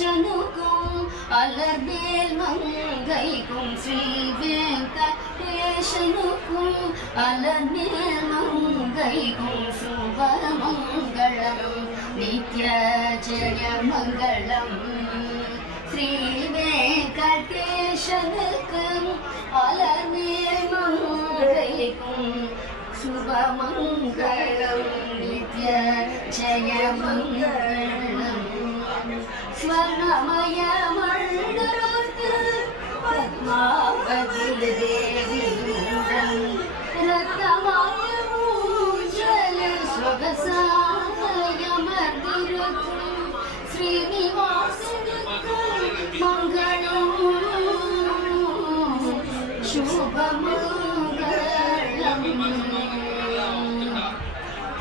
வெங்கடேசனுக்கும் அலர்மேல் மங்கைக்கும் ஸ்ரீ வெங்கடேசனுக்கும் அலர்மேல் மங்கைக்கும் சுபமங்களம் நித்ய ஜெய மங்களம். ஸ்ரீ வெங்கடேசனுக்கும் அலர்மேல் மங்கைக்கும் சுபமங்களம் நித்ய ஜெய மங்களம். ஸ்வர்ணமய மண்டலத்தில் பத்மாவதி தேவி ரத்னமய ஊஞ்சல சொகசாயமர்ந்திருக்கும் ஸ்ரீனிவாசனுக்கு மங்களம் சுபமங்களம்.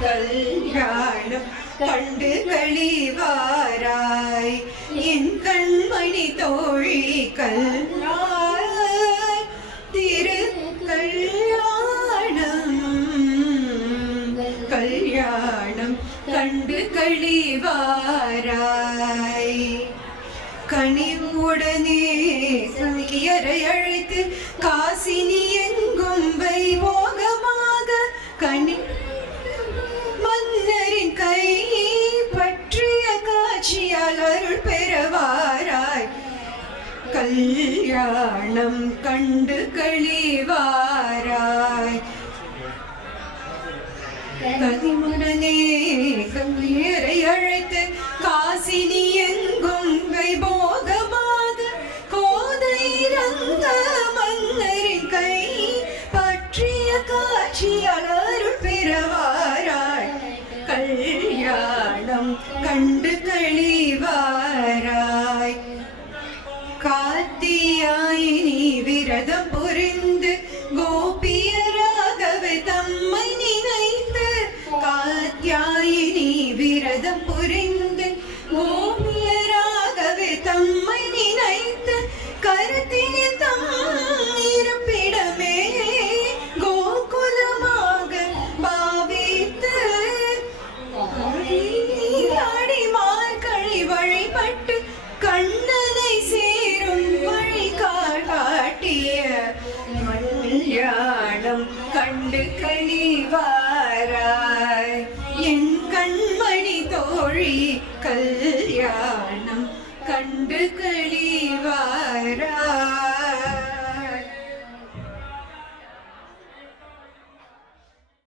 கல்யாணம் கண்டு களிவாராய் என் கண்மணி தோழி கல்யாணம் திரு கல்யாணம். கல்யாணம் கண்டு களிவாராய் கனிவுடனே சனியரை அழைத்து காசினி எங்கும் வைபோகமாக கனி மன்னரின் கை பற்றிய காட்சியால் அருள் பெறவாராய். கல்யாணம் கண்டு களிவாராய் கனிவுடனே கவியரை அழைத்து காசினி எங்கும் வைபோகமாக கோதை ரங்க மன்னரின் கை பற்றிய காட்சியால் அருள் பெறவாராய். கல்யாணம் கண்டு களிவாராய் காத்தியாயினி விரதம் புரிந்து கோபியராகவே தம்மை நினைத்து காத்தியாயினி விரதம் புரிந்து கோபியராகவே தம்மை நினைத்து கருத்தினில் தம் இருப்பிடமே கோகுலமாக பாவித்து ஆடிமார்கழி வழிபட்டு கண்ணனை சேரும் வழி காட்டிய கல்யாணம் கண்டு களிவாராய் என் கண்மணி தோழி கல்யாணம் கண்டு களி